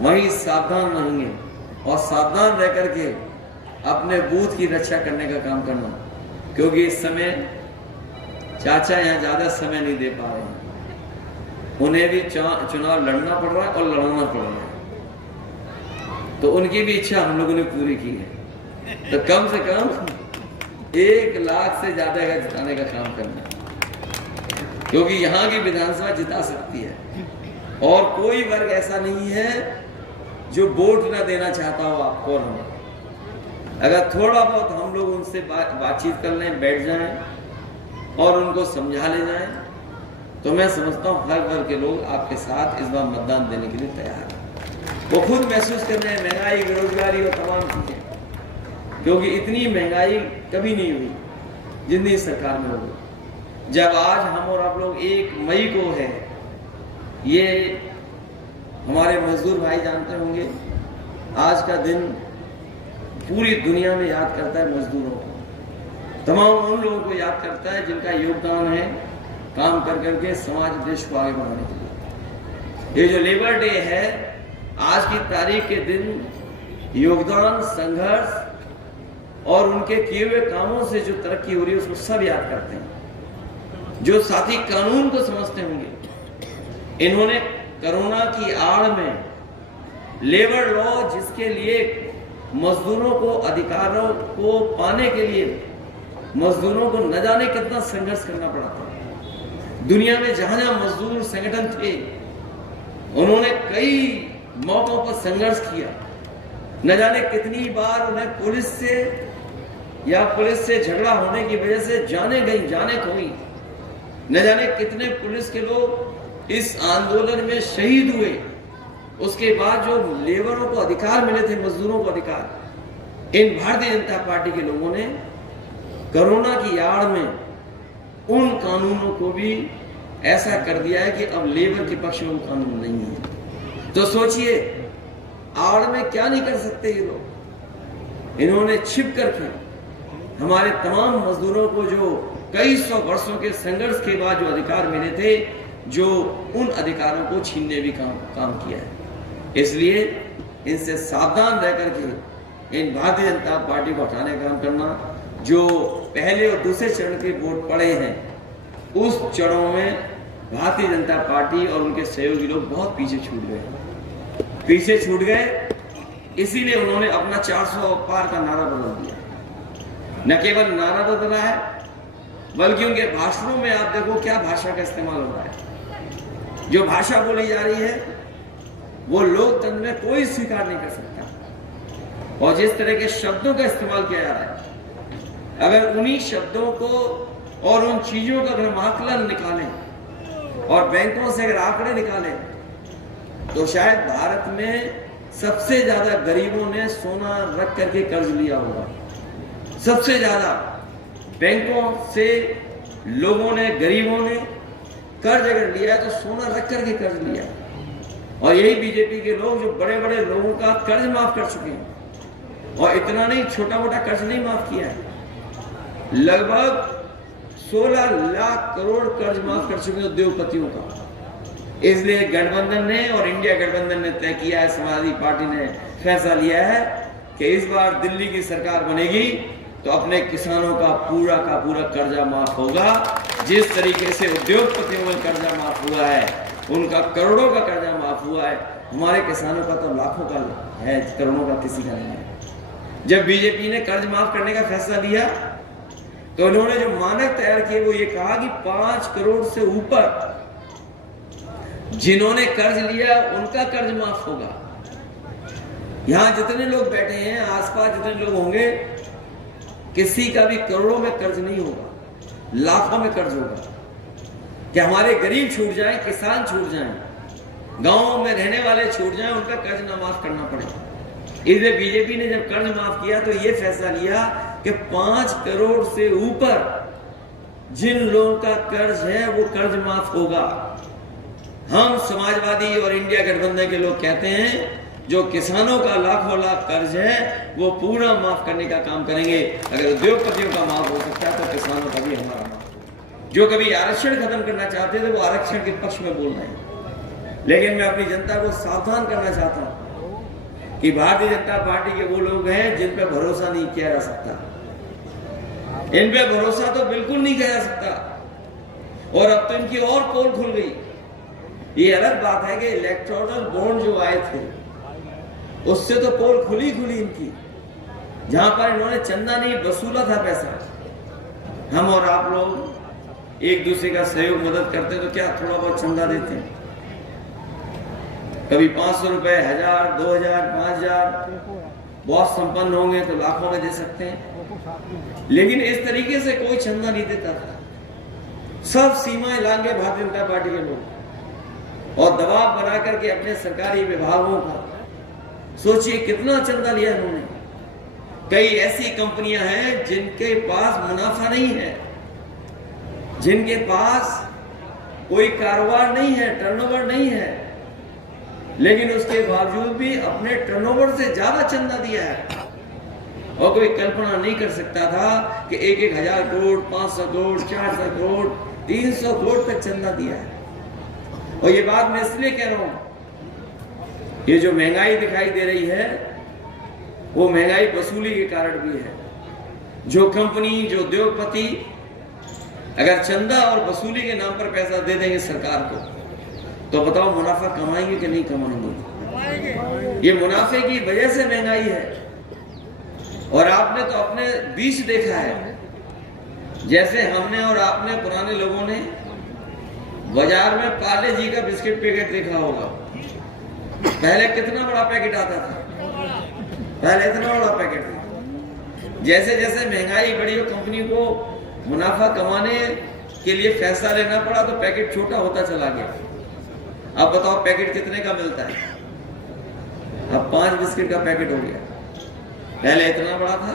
वहीं सावधान रहेंगे और सावधान रह करके अपने बूथ की रक्षा करने का काम करना, क्योंकि इस समय चाचा यहाँ ज्यादा समय नहीं दे पा रहे हैं, उन्हें भी चुनाव लड़ना पड़ रहा है और लड़ना पड़ रहा है, तो उनकी भी इच्छा हम लोगों ने पूरी की है। तो कम से कम 1 लाख से ज्यादा का जिताने का काम करना, क्योंकि यहाँ की विधानसभा जिता सकती है और कोई वर्ग ऐसा नहीं है जो वोट ना देना चाहता हो आपको और हमें। अगर थोड़ा बहुत हम लोग उनसे बातचीत कर लें, बैठ जाएं और उनको समझा ले जाएं, तो मैं समझता हूं हर वर्ग के लोग आपके साथ इस बार मतदान देने के लिए तैयार हैं। वो खुद महसूस कर रहे हैं महंगाई, बेरोजगारी और तमाम चीजें, क्योंकि इतनी महंगाई कभी नहीं हुई जितनी सरकार में होगी। जब आज हम और आप लोग 1 मई को है, ये हमारे मजदूर भाई जानते होंगे, आज का दिन पूरी दुनिया में याद करता है मजदूरों को, तमाम उन लोगों को याद करता है जिनका योगदान है काम कर करके समाज देश को आगे बढ़ाने के लिए। ये जो लेबर डे है, आज की तारीख के दिन योगदान, संघर्ष और उनके किए हुए कामों से जो तरक्की हो रही है उसको सब याद करते हैं। जो साथी कानून को समझते होंगे, इन्होंने कोरोना की आड़ में लेबर लॉ, जिसके लिए मजदूरों को अधिकारों को पाने के लिए मजदूरों को न जाने कितना संघर्ष करना पड़ा था। दुनिया में जहां जहां मजदूर संगठन थे, उन्होंने कई मौकों पर संघर्ष किया। न जाने कितनी बार उन्हें पुलिस से झगड़ा होने की वजह से जाने गई, जाने खोई। न जाने कितने पुलिस के लोग इस आंदोलन में शहीद हुए। उसके बाद जो लेबरों को अधिकार मिले थे, मजदूरों को अधिकार, इन भारतीय जनता पार्टी के लोगों ने कोरोना की आड़ में उन कानूनों को भी ऐसा कर दिया है कि अब लेबर के पक्ष में वो कानून नहीं है। तो सोचिए, आड़ में क्या नहीं कर सकते ये लोग। इन्होंने छिप करके हमारे तमाम मजदूरों को जो कई 100 वर्षों के संघर्ष के बाद जो अधिकार मिले थे, जो उन अधिकारों को छीनने भी काम किया है। इसलिए इनसे सावधान रह करके इन भारतीय जनता पार्टी को हटाने का काम करना। जो पहले और दूसरे चरण के वोट पड़े हैं, उस चरणों में भारतीय जनता पार्टी और उनके सहयोगी लोग बहुत पीछे छूट गए। इसीलिए उन्होंने अपना 400 पार का नारा बदल दिया। न केवल नारा बदला है, बल्कि उनके भाषणों में आप देखो क्या भाषा का इस्तेमाल हो रहा है। जो भाषा बोली जा रही है वो लोकतंत्र में कोई स्वीकार नहीं कर सकता। और जिस तरह के शब्दों का इस्तेमाल किया जा रहा है, अगर उन्हीं शब्दों को और उन चीजों का अगर हम आकलन निकालें और बैंकों से अगर आंकड़े निकालें, तो शायद भारत में सबसे ज्यादा गरीबों ने सोना रख करके कर्ज लिया होगा। सबसे ज्यादा बैंकों से लोगों ने, गरीबों ने कर्ज अगर लिया है तो सोना रख करके कर्ज लिया। और यही बीजेपी के लोग जो बड़े बड़े लोगों का कर्ज माफ कर चुके हैं, और इतना नहीं, छोटा मोटा कर्ज नहीं माफ किया है, लगभग 16 लाख करोड़ कर्ज माफ कर चुके हैं उद्योगपतियों का। इसलिए गठबंधन ने और इंडिया गठबंधन ने तय किया है, समाजवादी पार्टी ने फैसला लिया है कि इस बार दिल्ली की सरकार बनेगी तो अपने किसानों का पूरा कर्जा माफ होगा। जिस तरीके से उद्योगपतियों का कर्जा माफ हुआ है, उनका करोड़ों का कर्जा माफ हुआ है, हमारे किसानों का तो लाखों का है, करोड़ों का किसी का नहीं है। जब बीजेपी ने कर्ज माफ करने का फैसला लिया तो उन्होंने जो मानक तैयार किए वो ये कहा कि 5 करोड़ से ऊपर जिन्होंने कर्ज लिया उनका कर्ज माफ होगा। यहां जितने लोग बैठे हैं, आसपास जितने लोग होंगे, किसी का भी करोड़ों में कर्ज नहीं होगा, लाखों में कर्ज होगा। कि हमारे गरीब छूट जाएं, किसान छूट जाएं, गांव में रहने वाले छूट जाएं, उनका कर्ज ना माफ करना पड़े। इसलिए बीजेपी ने जब कर्ज माफ किया तो यह फैसला लिया कि 5 करोड़ से ऊपर जिन लोगों का कर्ज है वो कर्ज माफ होगा। हम समाजवादी और इंडिया गठबंधन के लोग कहते हैं जो किसानों का लाखों लाख कर्ज है वो पूरा माफ करने का काम करेंगे। अगर उद्योगपतियों का माफ हो सकता है तो किसानों का भी हमारा माफ। जो कभी आरक्षण खत्म करना चाहते थे वो आरक्षण के पक्ष में बोल रहे हैं, लेकिन मैं अपनी जनता को सावधान करना चाहता हूं कि भारतीय जनता पार्टी के वो लोग हैं जिन पे भरोसा नहीं किया जा सकता। इन पे भरोसा तो बिल्कुल नहीं किया जा सकता। और अब तो इनकी और पोल खुल गई। ये अलग बात है कि इलेक्टोरल बॉन्ड जो आए थे उससे तो पोल खुली इनकी, जहां पर इन्होंने चंदा नहीं वसूला था पैसा। हम और आप लोग एक दूसरे का सहयोग मदद करते तो क्या थोड़ा बहुत चंदा देते हैं, कभी 500 रुपए, 1000, 2000, 5000, बहुत संपन्न होंगे तो लाखों में दे सकते हैं। लेकिन इस तरीके से कोई चंदा नहीं देता था। सब सीमाएं लांगे भारतीय जनता पार्टी के लोग और दबाव बना करके अपने सरकारी विभागों का, सोचिए कितना चंदा लिया इन्होंने। कई ऐसी कंपनियां हैं जिनके पास मुनाफा नहीं है, जिनके पास कोई कारोबार नहीं है, टर्नओवर नहीं है, लेकिन उसके बावजूद भी अपने टर्नओवर से ज्यादा चंदा दिया है। और कोई कल्पना नहीं कर सकता था कि 1,000 करोड़, 500 करोड़, 400 करोड़, 300 करोड़ तक चंदा दिया है। और ये बात मैं इसलिए कह रहा हूं, ये जो महंगाई दिखाई दे रही है वो महंगाई वसूली के कारण भी है। जो कंपनी, जो उद्योगपति अगर चंदा और वसूली के नाम पर पैसा दे देंगे सरकार को, तो बताओ मुनाफा कमाएंगे कि नहीं कमाएंगे? ये मुनाफे की वजह से महंगाई है। और आपने तो अपने बीच देखा है, जैसे हमने और आपने पुराने लोगों ने बाजार में पार्ले जी का बिस्किट पैकेट देखा होगा। पहले कितना बड़ा पैकेट आता था, पहले इतना बड़ा पैकेट था। जैसे जैसे महंगाई बढ़ी और कंपनी को मुनाफा कमाने के लिए फैसला लेना पड़ा तो पैकेट छोटा होता चला गया। अब बताओ पैकेट कितने का मिलता है? अब 5 बिस्किट का पैकेट हो गया। पहले इतना बड़ा था,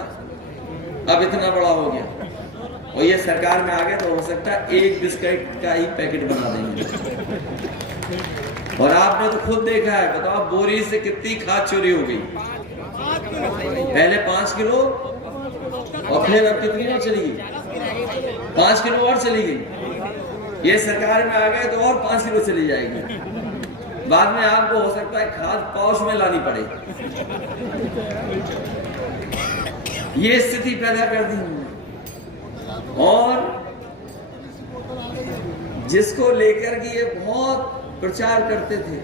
अब इतना बड़ा हो गया। और ये सरकार में आ गए तो हो सकता है 1 बिस्किट का ही पैकेट बना देंगे। और आपने तो खुद देखा है, बताओ बोरी से कितनी खाद चोरी हो गई। पहले 5 किलो और फिर अब कितनी और चली गई, 5 किलो और चली गई। ये सरकार में आ गए तो और 5 किलो चली जाएगी। बाद में आपको हो सकता है खाद पाउच में लानी पड़े। ये स्थिति पैदा कर दी हमने। और जिसको लेकर के ये बहुत प्रचार करते थे,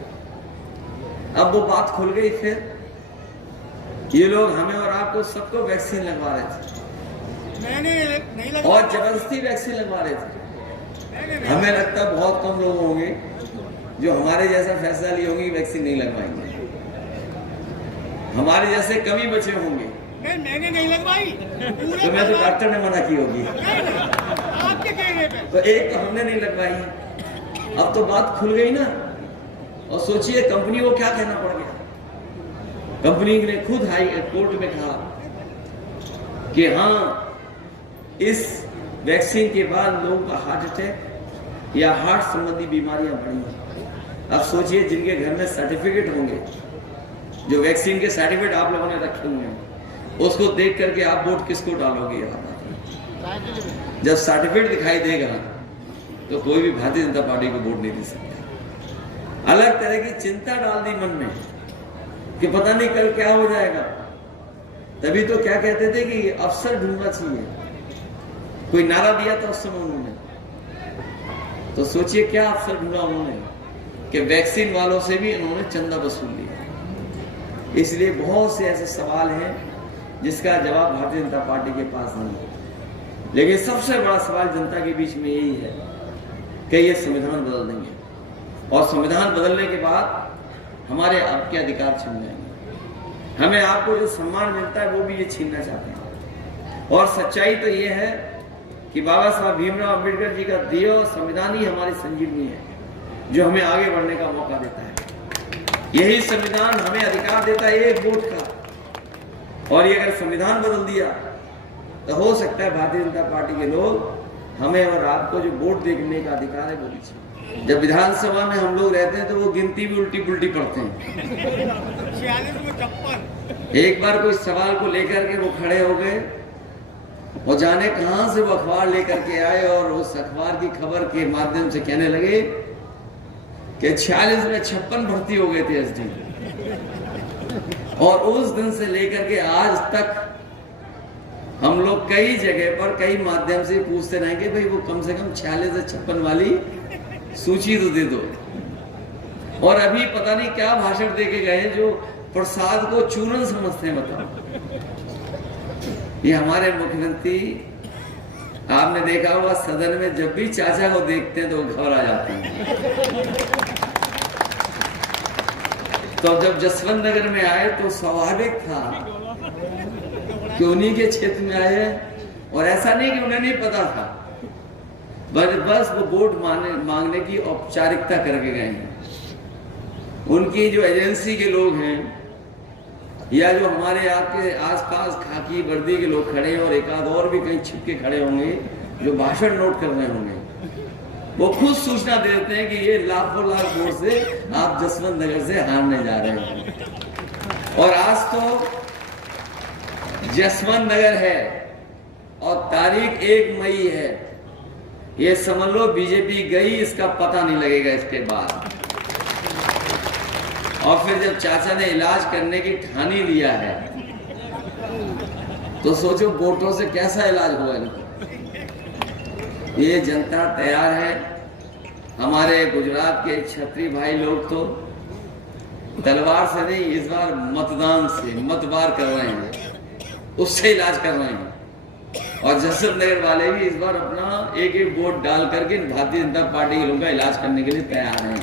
अब वो बात खुल गई। फिर ये लोग हमें और आपको सबको वैक्सीन लगवा रहे थे और जबरदस्ती वैक्सीन लगवा रहे थे। हमें लगता है बहुत कम लोग होंगे जो हमारे जैसा फैसला लिए होंगे वैक्सीन नहीं लगवाएंगे। हमारे जैसे कमी बचे होंगे। मैंने नहीं लगवाई, तो मैं तो डॉक्टर ने मना की होगी। आपके कहने पे तो एक तो हमने नहीं लगवाई। अब तो बात खुल गई ना। और सोचिए कंपनी को क्या कहना पड़ गया। कंपनी ने खुद हाई कोर्ट में कहा कि हाँ, इस वैक्सीन के बाद लोगों का हार्ट अटैक या हार्ट संबंधी बीमारियां बढ़ी। अब सोचिए जिनके घर में सर्टिफिकेट होंगे, जो वैक्सीन के सर्टिफिकेट आप लोगों ने रखे हुए हैं, उसको देख करके आप वोट किसको डालोगे? जब सर्टिफिकेट दिखाई देगा तो कोई भी भारतीय जनता पार्टी को वोट नहीं दे सकता। अलग तरह की चिंता डाल दी मन में कि पता नहीं कल क्या हो जाएगा। तभी तो क्या कहते थे कि अफसर ढूंढना चाहिए, कोई नारा दिया था उस समय उन्होंने। तो सोचिए क्या अफसर ढूंढा उन्होंने कि वैक्सीन वालों से भी इन्होंने चंदा वसूल लिया। इसलिए बहुत से ऐसे सवाल हैं जिसका जवाब भारतीय जनता पार्टी के पास नहीं है। लेकिन सबसे बड़ा सवाल जनता के बीच में यही है कि ये संविधान बदल देंगे और संविधान बदलने के बाद हमारे आपके अधिकार छीन जाएंगे। हमें आपको जो सम्मान मिलता है वो भी ये छीनना चाहते हैं। और सच्चाई तो ये है कि बाबा साहब भीमराव अम्बेडकर जी का दिया संविधान ही हमारी संजीवनी है, जो हमें आगे बढ़ने का मौका देता है। यही संविधान हमें अधिकार देता है एक वोट का। और ये अगर संविधान बदल दिया तो हो सकता है भारतीय जनता पार्टी के लोग हमें और आपको जो वोट देने का अधिकार है वो भी छीन। जब विधानसभा में हम लोग रहते हैं तो वो गिनती भी उल्टी पुल्टी पढ़ते हैं। एक बार कोई सवाल को लेकर के वो खड़े हो गए और जाने कहां से वो अखबार लेकर के आए और उस अखबार की खबर के माध्यम से कहने लगे कि 46 में 56 भर्ती हो गए थे एसडी, और उस दिन से लेकर के आज तक हम लोग कई जगह पर कई माध्यम से पूछते रहेंगे, भाई वो कम से कम 46 से 56 वाली सूची तो दे दो। और अभी पता नहीं क्या भाषण दे के गए जो प्रसाद को चूरन समझते हैं। बताओ, ये हमारे मुख्यमंत्री, आपने देखा होगा सदन में जब भी चाचा को देखते हैं तो घबरा जाते हैं। तो जब जसवंत नगर में आए तो स्वाभाविक था कि उन्हीं के क्षेत्र में आए, और ऐसा नहीं कि उन्हें नहीं पता था, बस वो वोट मांगने की औपचारिकता करके गए हैं। उनकी जो एजेंसी के लोग हैं या जो हमारे आपके आसपास खाकी वर्दी के लोग खड़े हैं और एक आध और भी कहीं छिपके खड़े होंगे जो भाषण नोट कर रहे होंगे, वो खुद सूचना दे देते हैं कि ये लाखों लाख वोट से आप जसवंत नगर से हारने जा रहे हैं। और आज तो जसवंत नगर है और तारीख 1 मई है, ये समझ लो बीजेपी गई, इसका पता नहीं लगेगा इसके बाद। और फिर जब चाचा ने इलाज करने की ठानी लिया है तो सोचो वोटों से कैसा इलाज हुआ इनको। ये जनता तैयार है। हमारे गुजरात के क्षत्रिय भाई लोग तो तलवार से नहीं, इस बार मतदान से मतवार कर रहे हैं, उससे इलाज कर रहे हैं। और जसवंत नगर वाले भी इस बार अपना एक एक वोट डाल करके भारतीय जनता पार्टी के लोगों का इलाज करने के लिए तैयार हैं।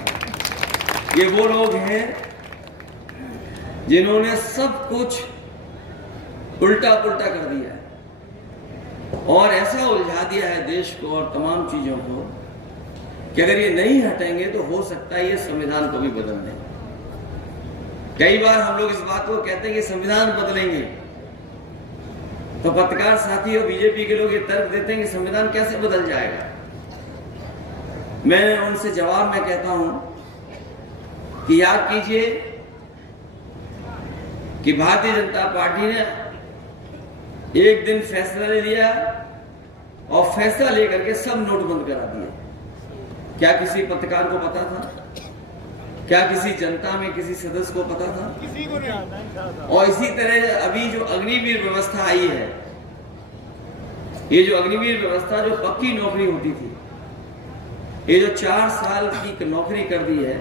ये वो लोग हैं जिन्होंने सब कुछ उल्टा पुल्टा कर दिया है और ऐसा उलझा दिया है देश को और तमाम चीजों को कि अगर ये नहीं हटेंगे तो हो सकता है ये संविधान को भी बदल दें। कई बार हम लोग इस बात को कहते हैं कि संविधान बदलेंगे, तो पत्रकार साथी और बीजेपी के लोग ये तर्क देते हैं कि संविधान कैसे बदल जाएगा। मैं उनसे जवाब में कहता हूं कि याद कीजिए कि भारतीय जनता पार्टी ने एक दिन फैसला ले लिया और फैसला लेकर के सब नोट बंद करा दिए। क्या किसी पत्रकार को पता था? क्या किसी जनता में किसी सदस्य को पता था? किसी को नहीं। और इसी तरह अभी जो अग्निवीर व्यवस्था आई है, ये जो अग्निवीर व्यवस्था जो पक्की नौकरी होती थी, ये जो 4 साल की नौकरी कर दी है।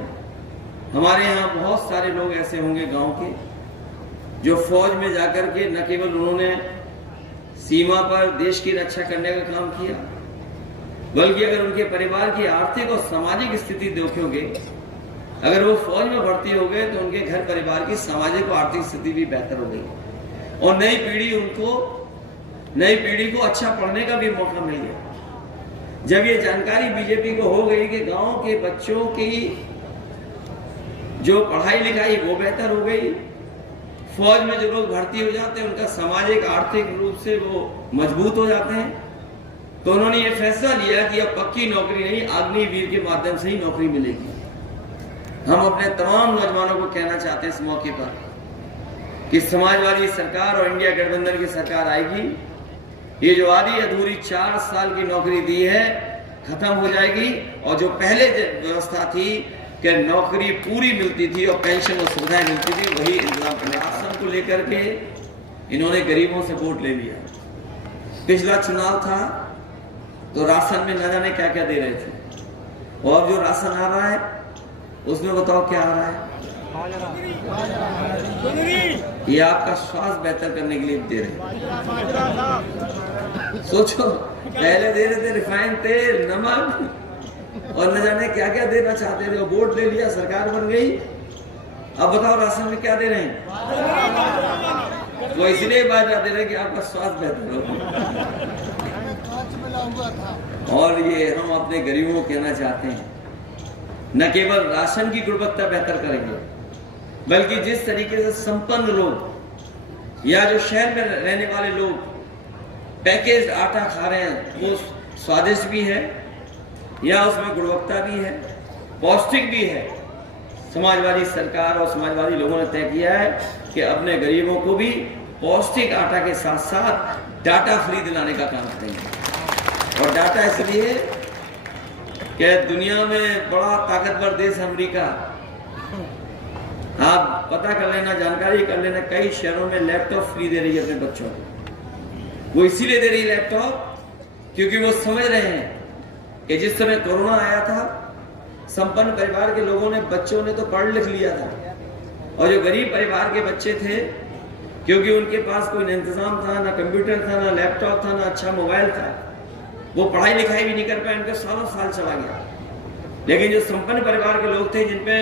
हमारे यहाँ बहुत सारे लोग ऐसे होंगे गांव के जो फौज में जाकर के न केवल उन्होंने सीमा पर देश की रक्षा करने का काम किया, बल्कि अगर उनके परिवार की आर्थिक और सामाजिक स्थिति देखोगे, अगर वो फौज में भर्ती हो गए तो उनके घर परिवार की सामाजिक और आर्थिक स्थिति भी बेहतर हो गई और नई पीढ़ी को अच्छा पढ़ने का भी मौका मिल गया। जब ये जानकारी बीजेपी को हो गई कि गांव के बच्चों की जो पढ़ाई लिखाई वो बेहतर हो गई, फौज में जो लोग भर्ती हो जाते हैं उनका सामाजिक आर्थिक रूप से वो मजबूत हो जाते हैं, तो उन्होंने ये फैसला लिया कि अब पक्की नौकरी नहीं, अग्निवीर के माध्यम से ही नौकरी मिलेगी। हम अपने तमाम नौजवानों को कहना चाहते हैं इस मौके पर कि समाजवादी सरकार और इंडिया गठबंधन की सरकार आएगी, ये जो आधी अधूरी 4 साल की नौकरी दी है खत्म हो जाएगी और जो पहले व्यवस्था थी कि नौकरी पूरी मिलती थी और पेंशन और सुविधाएं मिलती थी, वही इंतजाम करने। राशन को लेकर के इन्होंने गरीबों से वोट ले लिया। पिछला चुनाव था तो राशन में न जाने क्या क्या दे रहे थे, और जो राशन आ रहा है उसमें बताओ क्या आ रहा है? ये आपका स्वास्थ्य बेहतर करने के लिए दे रहे हैं। सोचो, पहले दे रहे थे रिफाइंड तेल, नमक और न जाने क्या क्या देना चाहते थे। वोट ले लिया, सरकार बन गई, अब बताओ राशन में क्या दे रहे हैं? वो इसलिए बात दे रहे हैं कि आपका स्वास्थ्य बेहतर हो। और ये हम अपने गरीबों को कहना चाहते हैं, न केवल राशन की गुणवत्ता बेहतर करेंगे, बल्कि जिस तरीके से संपन्न लोग या जो शहर में रहने वाले लोग पैकेज आटा खा रहे हैं, वो स्वादिष्ट भी है या उसमें गुणवत्ता भी है, पौष्टिक भी है। समाजवादी सरकार और समाजवादी लोगों ने तय किया है कि अपने गरीबों को भी पौष्टिक आटा के साथ साथ डाटा फ्री दिलाने का काम करेंगे। और डाटा इसलिए कि दुनिया में बड़ा ताकतवर देश अमेरिका, आप पता कर लेना, जानकारी कर लेना, कई शहरों में लैपटॉप फ्री दे रही है अपने बच्चों को। वो इसीलिए दे रही है लैपटॉप क्योंकि वो समझ रहे हैं कि जिस समय कोरोना आया था, संपन्न परिवार के लोगों ने, बच्चों ने तो पढ़ लिख लिया था, और जो गरीब परिवार के बच्चे थे, क्योंकि उनके पास कोई इंतजाम था, ना कंप्यूटर था, ना लैपटॉप था, ना अच्छा मोबाइल था, वो पढ़ाई लिखाई भी नहीं कर पाए, उनका सालों साल चला गया। लेकिन जो संपन्न परिवार के लोग थे, जिनपे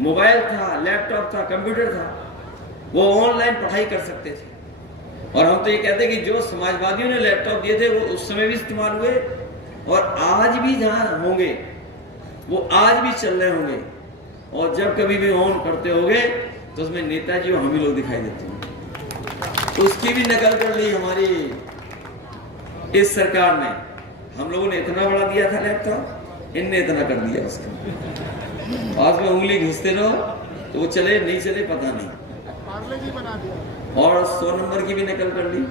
मोबाइल था, लैपटॉप था, कंप्यूटर था, वो ऑनलाइन पढ़ाई कर सकते थे। और हम तो ये कहते हैं कि जो समाजवादियों ने लैपटॉप दिए थे वो उस समय भी इस्तेमाल हुए, और आज भी जहां होंगे वो आज भी चल रहे होंगे, और जब कभी भी ऑन करते होंगे तो उसमें नेताजी और हम ही लोग दिखाई देते हैं। उसकी भी नकल कर ली हमारी इस सरकार ने। हम लोगों ने इतना बड़ा दिया था लैपटॉप, इनने इतना कर दिया उसका। आज में उंगली घिसते रहो तो वो चले नहीं चले पता नहीं। और 100 नंबर की भी नकल कर ली,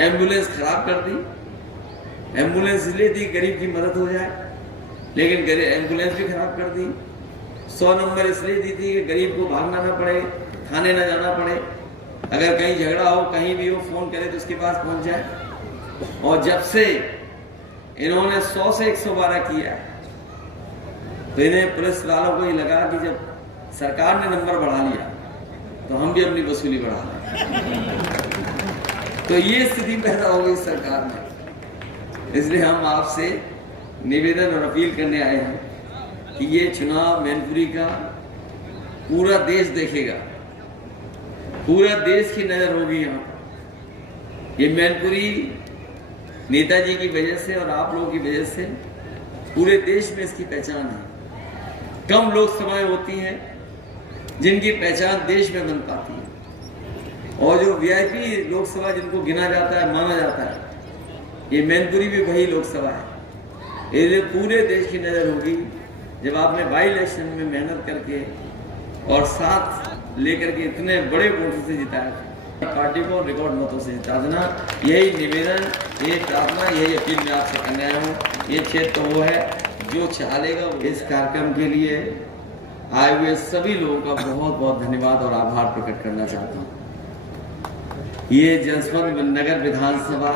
एम्बुलेंस खराब कर दी। एम्बुलेंस इसलिए दी गरीब की मदद हो जाए, लेकिन एम्बुलेंस भी खराब कर दी। 100 नंबर इसलिए दी थी कि गरीब को भागना ना पड़े, थाने ना जाना पड़े, अगर कहीं झगड़ा हो, कहीं भी हो, फोन करे तो उसके पास पहुंच जाए। और जब से इन्होंने 100 से 112 किया, तो इन्हें पुलिस वालों को ये लगा कि जब सरकार ने नंबर बढ़ा लिया तो हम भी अपनी वसूली बढ़ा लें। तो ये स्थिति पैदा हो गई सरकार में। इसलिए हम आपसे निवेदन और अपील करने आए हैं कि ये चुनाव मैनपुरी का पूरा देश देखेगा, पूरा देश की नजर होगी यहाँ। ये मैनपुरी नेताजी की वजह से और आप लोगों की वजह से पूरे देश में इसकी पहचान है। कम लोकसभाएं होती हैं जिनकी पहचान देश में बन पाती है, और जो वीआईपी लोकसभा जिनको गिना जाता है, माना जाता है, ये मैनपुरी भी वही लोकसभा है। इसलिए पूरे देश की नजर होगी जब आपने बाई इलेक्शन में मेहनत करके और साथ लेकर के इतने बड़े वोटों से जिताया, पार्टी को रिकॉर्ड मतों से जिता देना। यही निवेदन, यही प्रार्थना, यही अपील मैं आपसे करने आया हूँ। ये क्षेत्र वो है जो चालेगा। इस कार्यक्रम के लिए आए हुए सभी लोगों का बहुत बहुत धन्यवाद और आभार प्रकट करना चाहता हूँ। ये जसवंत नगर विधानसभा,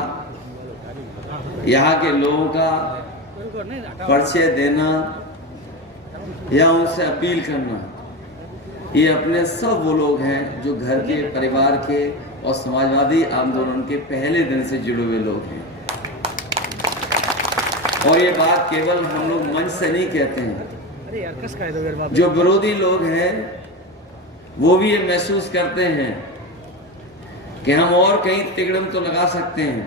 यहाँ के लोगों का परिचय देना या उनसे अपील करना, ये अपने सब वो लोग हैं जो घर के, परिवार के और समाजवादी आंदोलन के पहले दिन से जुड़े हुए लोग हैं। और ये बात केवल हम लोग मंच से नहीं कहते हैं, जो विरोधी लोग हैं वो भी ये महसूस करते हैं कि हम और कहीं तिगड़म तो लगा सकते हैं,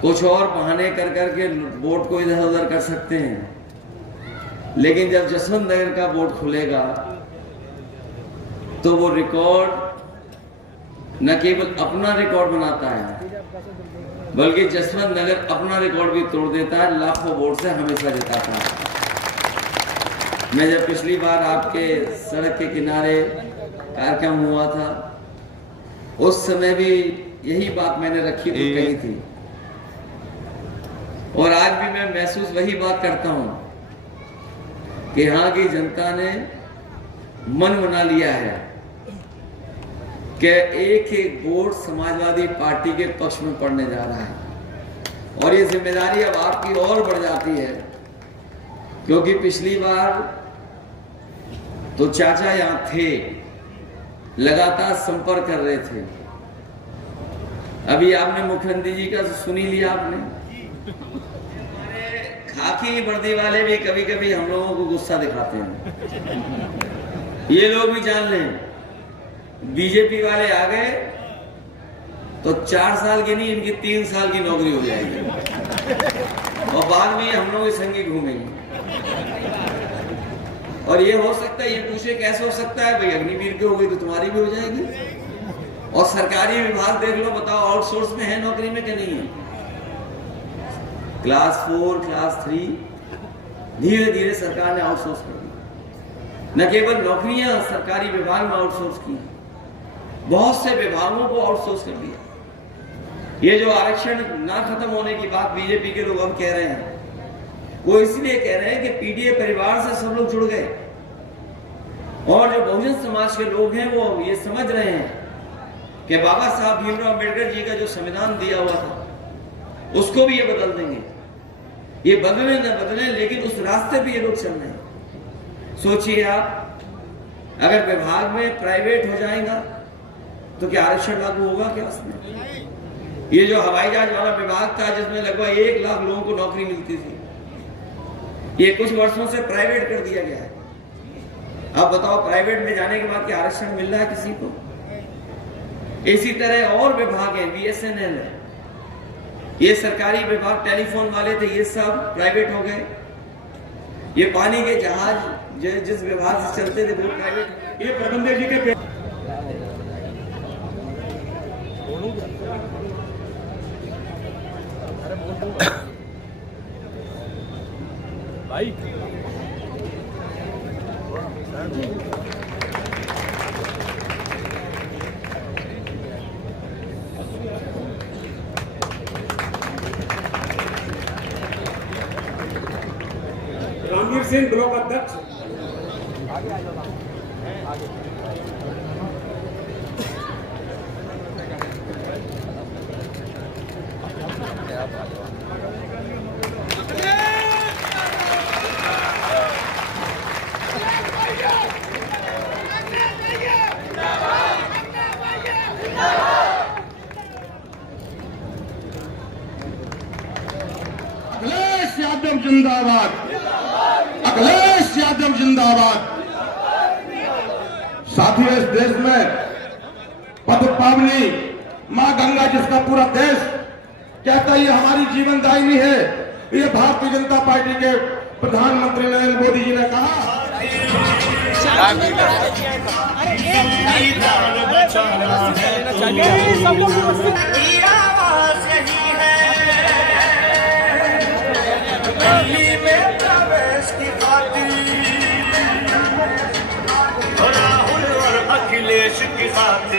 कुछ और बहाने कर करके वोट को इधर उधर कर सकते हैं, लेकिन जब जसवंत नगर का वोट खुलेगा तो वो रिकॉर्ड न केवल अपना रिकॉर्ड बनाता है, बल्कि जसवंत नगर अपना रिकॉर्ड भी तोड़ देता है, लाखों वोट से हमेशा जिताता है। मैं जब पिछली बार आपके सड़क के किनारे कार्यक्रम हुआ था, उस समय भी यही बात मैंने रखी थी, कही थी, और आज भी मैं महसूस वही बात करता हूं कि यहाँ की जनता ने मन बना लिया है कि एक एक वोट समाजवादी पार्टी के पक्ष में पड़ने जा रहा है। और ये जिम्मेदारी अब आपकी और बढ़ जाती है, क्योंकि पिछली बार तो चाचा यहां थे, लगातार संपर्क कर रहे थे। अभी आपने मुख्यमंत्री जी का सुन ही लिया आपने। खाकी वर्दी वाले भी कभी कभी हम लोगों को गुस्सा दिखाते हैं, ये लोग भी जान लें। बीजेपी वाले आ गए तो 4 साल की नहीं, इनकी 3 साल की नौकरी हो जाएगी, और बाद में हम लोग संगी घूमेंगे। और ये हो सकता है, ये पूछे कैसे हो सकता है भाई, अग्निवीर की हो गई तो तुम्हारी भी हो जाएगी। और सरकारी विभाग देख लो, बताओ आउटसोर्स में है नौकरी में कि नहीं है। क्लास 4, क्लास 3 धीरे धीरे सरकार ने आउटसोर्स कर दी। न केवल नौकरियां सरकारी विभाग में आउटसोर्स की, बहुत से विभागों को आउटसोर्स कर दिया। ये जो आरक्षण ना खत्म होने की बात बीजेपी के लोग अब कह रहे हैं, वो इसलिए कह रहे हैं कि पीडीए परिवार से सब लोग जुड़ गए और जो बहुजन समाज के लोग हैं वो ये समझ रहे हैं कि बाबा साहब भीमराव अम्बेडकर जी का जो संविधान दिया हुआ था उसको भी ये बदल देंगे। ये बदले न बदले, लेकिन उस रास्ते पे ये लोग चल रहे हैं। सोचिए आप, अगर विभाग में प्राइवेट हो जाएगा तो क्या आरक्षण लागू होगा क्या उसमें? ये जो हवाई जहाज वाला विभाग था जिसमें लगभग 1 लाख लोगों को नौकरी मिलती थी, ये कुछ वर्षों से प्राइवेट कर दिया गया है। अब बताओ, प्राइवेट में जाने के बाद क्या आरक्षण मिल रहा है किसी को? इसी तरह और विभाग है, बीएसएनएल है, ये सरकारी विभाग, टेलीफोन वाले थे, ये सब प्राइवेट हो गए। ये पानी के जहाज जिस विभाग से चलते थे वो प्राइवेट। ये प्रबंधक जी के भाई रणवीर सिंह ब्लॉक अध्यक्ष। अखिलेश यादव जिंदाबाद, अखिलेश यादव जिंदाबाद। साथियों, इस देश में पद पावनी मां गंगा, जिसका पूरा देश कहता है ये हमारी जीवन दायिनी है, ये भारतीय जनता पार्टी के प्रधानमंत्री नरेंद्र मोदी जी ने कहा। राहुल और अखिलेश की खातिर